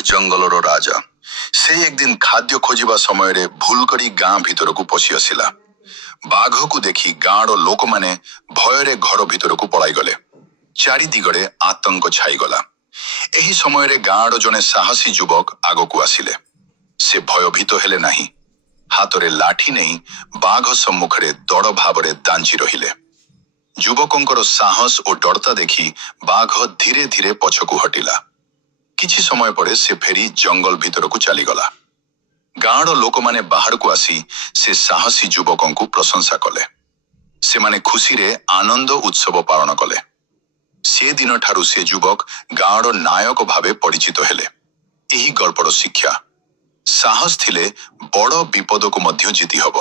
ଜଙ୍ଗଲର ରାଜା। ସେ একদিন ଖାଦ୍ୟ ଖୋଜିବା ସମୟରେ ଭୁଲ କରି ଗାଁ ଭିତରକୁ ପଶି ଆସିଲା। ବାଘକୁ ଦେଖି ଗାଁର ଲୋକମାନେ ଭୟରେ ଘର ଭିତରକୁ ପଳାଇଗଲେ। ଚାରିଦିଗରେ ଆତଙ୍କ ଛାଇଗଲା। ଏହି ସମୟରେ ଗାଁର ଜଣେ ସାହସୀ ଯୁବକ ଆଗକୁ ଆସିଲେ। ସେ ଭୟଭୀତ ହେଲେ ନାହିଁ। ହାତରେ ଲାଠି ନେଇ ବାଘ ସମ୍ମୁଖରେ ଦୃଢ଼ ଭାବରେ ଦାଞ୍ଚି ରହିଲେ। ଯୁବକଙ୍କର ସାହସ ଓ ଦୃଢ଼ତା ଦେଖି ବାଘ ଧୀରେ ଧୀରେ ପଛକୁ ହଟିଲା। କିଛି ସମୟ ପରେ ସେ ଫେରି ଜଙ୍ଗଲ ଭିତରକୁ ଚାଲିଗଲା। ଗାଁର ଲୋକମାନେ ବାହାରକୁ ଆସି ସେ ସାହସୀ ଯୁବକଙ୍କୁ ପ୍ରଶଂସା କଲେ। ସେମାନେ ଖୁସିରେ ଆନନ୍ଦ ଉତ୍ସବ ପାଳନ କଲେ। ସେ ଦିନଠାରୁ ସେ ଯୁବକ ଗାଁର ନାୟକ ଭାବେ ପରିଚିତ ହେଲେ। ଏହି ଗଳ୍ପର ଶିକ୍ଷା, ସାହସ ଥିଲେ ବଡ଼ ବିପଦକୁ ମଧ୍ୟ ଜିତି ହେବ।